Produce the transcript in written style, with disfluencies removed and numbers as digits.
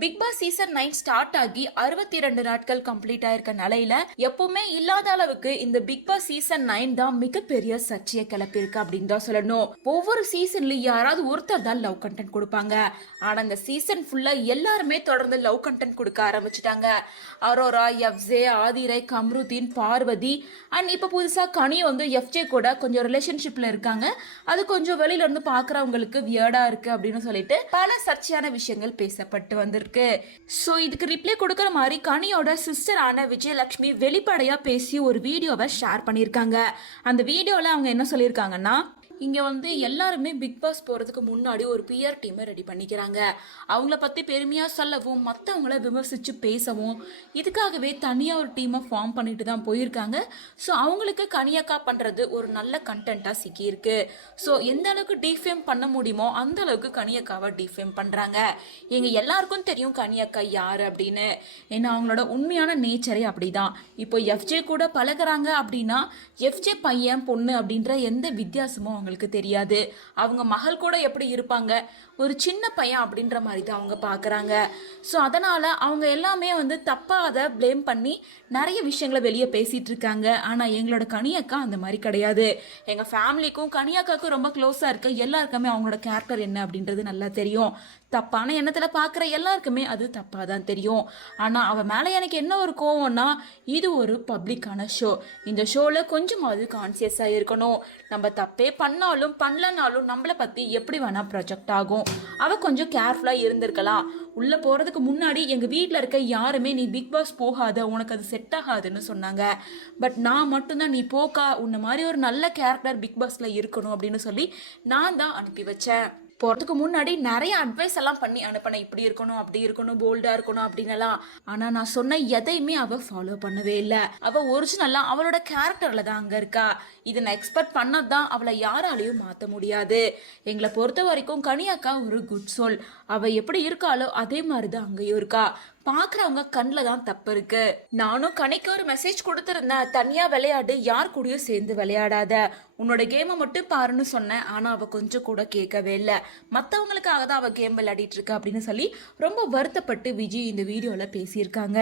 Big Boss season 9 start ஆகி 62 நாட்கள் complete ஆயிருக்க நிலையில எப்பவுமே இல்லாத அளவுக்கு இந்த பிக் பாஸ் சீசன் 9 தான் மிகப்பெரிய சர்ச்சையை கிளப்பியிருக்கு அப்படின்னு தான் சொல்லணும். ஒவ்வொரு சீசன்லயும் யாராவது ஒருத்தர் தான் லவ் கண்டென்ட் கொடுப்பாங்க. ஆனா இந்த சீசன் ஃபுல்லா எல்லாருமே தொடர்ந்து லவ் கண்டென்ட் கொடுக்க ஆரம்பிச்சிட்டாங்க. அரோரா, எஃப்ஜே, ஆதிரை, கம்ருதீன், பார்வதி அண்ட் இப்ப புதுசா கனி வந்து எஃப்ஜே கூட கொஞ்சம் ரிலேஷன்ஷிப்ல இருக்காங்க. அது கொஞ்சம் வெளியில இருந்து பாக்குறவங்களுக்கு வியர்டா இருக்கு அப்படின்னு சொல்லிட்டு பல சர்ச்சையான விஷயங்கள் பேசப்பட்டு வந்திருக்கு. சோ இதுக்கு ரிப்ளை கொடுக்கற மாதிரி கனியோட சிஸ்டரான விஜயலட்சுமி வெளிப்படையா பேசி ஒரு வீடியோவை ஷேர் பண்ணியிருக்காங்க. அந்த வீடியோல அவங்க என்ன சொல்லியிருக்காங்கன்னா, இங்கே வந்து எல்லாருமே பிக் பாஸ் போகிறதுக்கு முன்னாடி ஒரு பிஆர் டீமை ரெடி பண்ணிக்கிறாங்க. அவங்கள பற்றி பெருமையாக சொல்லவும் மற்றவங்கள விமர்சித்து பேசவும் இதுக்காகவே தனியாக ஒரு டீமை ஃபார்ம் பண்ணிட்டு தான் போயிருக்காங்க. ஸோ அவங்களுக்கு கனியக்கா பண்ணுறது ஒரு நல்ல கண்டென்ட்டாக சிக்கியிருக்கு. ஸோ எந்த அளவுக்கு டிஃபேம் பண்ண முடியுமோ அந்த அளவுக்கு கனியக்காவை டிஃபேம் பண்ணுறாங்க. எங்கள் எல்லாருக்கும் தெரியும் கனியக்கா யார் அப்படின்னு. ஏன்னா அவங்களோட உண்மையான நேச்சரே அப்படிதான். இப்போ எஃப்ஜே கூட பழகுறாங்க அப்படின்னா எஃப்ஜே பையன் பொண்ணு அப்படின்ற எந்த வித்தியாசமும் அவங்களுக்கு தெரியாது. அவங்க மகள் கூட எப்படி இருப்பாங்க, ஒரு சின்ன பையன் அப்படின்ற மாதிரி தான் அவங்க பார்க்குறாங்க. ஸோ அதனால் அவங்க எல்லாமே வந்து தப்பாக அதை ப்ளேம் பண்ணி நிறைய விஷயங்களை வெளியே பேசிகிட்டு இருக்காங்க. ஆனால் எங்களோட கனியக்கா அந்த மாதிரி கிடையாது. எங்கள் ஃபேமிலிக்கும் கனியக்காவுக்கும் ரொம்ப க்ளோஸாக இருக்க எல்லாருக்குமே அவங்களோட கேரக்டர் என்ன அப்படின்றது நல்லா தெரியும். தப்பான எண்ணத்தில் பார்க்குற எல்லாருக்குமே அது தப்பாக தான் தெரியும். ஆனால் அவன் மேலே எனக்கு என்ன ஒரு கோவம்னா, இது ஒரு பப்ளிக்கான ஷோ. இந்த ஷோவில் கொஞ்சமாவது கான்சியஸாக இருக்கணும். நம்ம தப்பே பண்ணாலும் பண்ணலனாலும் நம்மளை பற்றி எப்படி வேணால் ப்ரொஜெக்ட் ஆகும். அவள் கொஞ்சம் கேர்ஃபுல்லாக இருந்திருக்கலாம். உள்ளே போகிறதுக்கு முன்னாடி எங்கள் வீட்டில் இருக்க யாருமே நீ பிக் பாஸ் போகாத, உனக்கு அது செட் ஆகாதுன்னு சொன்னாங்க. பட் நான் மட்டும்தான் நீ போக்கா, உன்ன மாதிரி ஒரு நல்ல கேரக்டர் பிக் பாஸில் இருக்கணும் அப்படின்னு சொல்லி நான் தான் அனுப்பி வச்சேன். போகிறதுக்கு முன்னாடி நிறைய அட்வைஸ் எல்லாம் பண்ணி அனுப்பினேன். இப்படி இருக்கணும், அப்படி இருக்கணும், போல்டாக இருக்கணும் அப்படின்னலாம். ஆனால் நான் சொன்ன எதையுமே அவள் ஃபாலோ பண்ணவே இல்லை. அவள் ஒரிஜினலாக அவளோட கேரக்டரில் தான் அங்கே இருக்கா. இதை நான் எக்ஸ்பெக்ட் பண்ணது தான். அவளை யாராலையும் மாற்ற முடியாது. எங்களை பொறுத்த வரைக்கும் கனியாக்கா ஒரு குட் சோல். அவள் எப்படி இருக்காளோ அதே மாதிரி தான் அங்கேயும் இருக்கா. பார்க்குறவங்க கண்ணில் தான் தப்பு இருக்கு. நானும் கனிக்கு ஒரு மெசேஜ் கொடுத்துருந்தேன், தனியாக விளையாடு, யார் கூடயும் சேர்ந்து விளையாடாத, உன்னோட கேமை மட்டும் பாருன்னு சொன்னேன். ஆனால் அவள் கொஞ்சம் கூட கேட்கவே இல்லை. மற்றவங்களுக்காக தான் அவள் கேம் விளையாடிட்டு இருக்கா அப்படின்னு சொல்லி ரொம்ப வருத்தப்பட்டு விஜய் இந்த வீடியோவில் பேசியிருக்காங்க.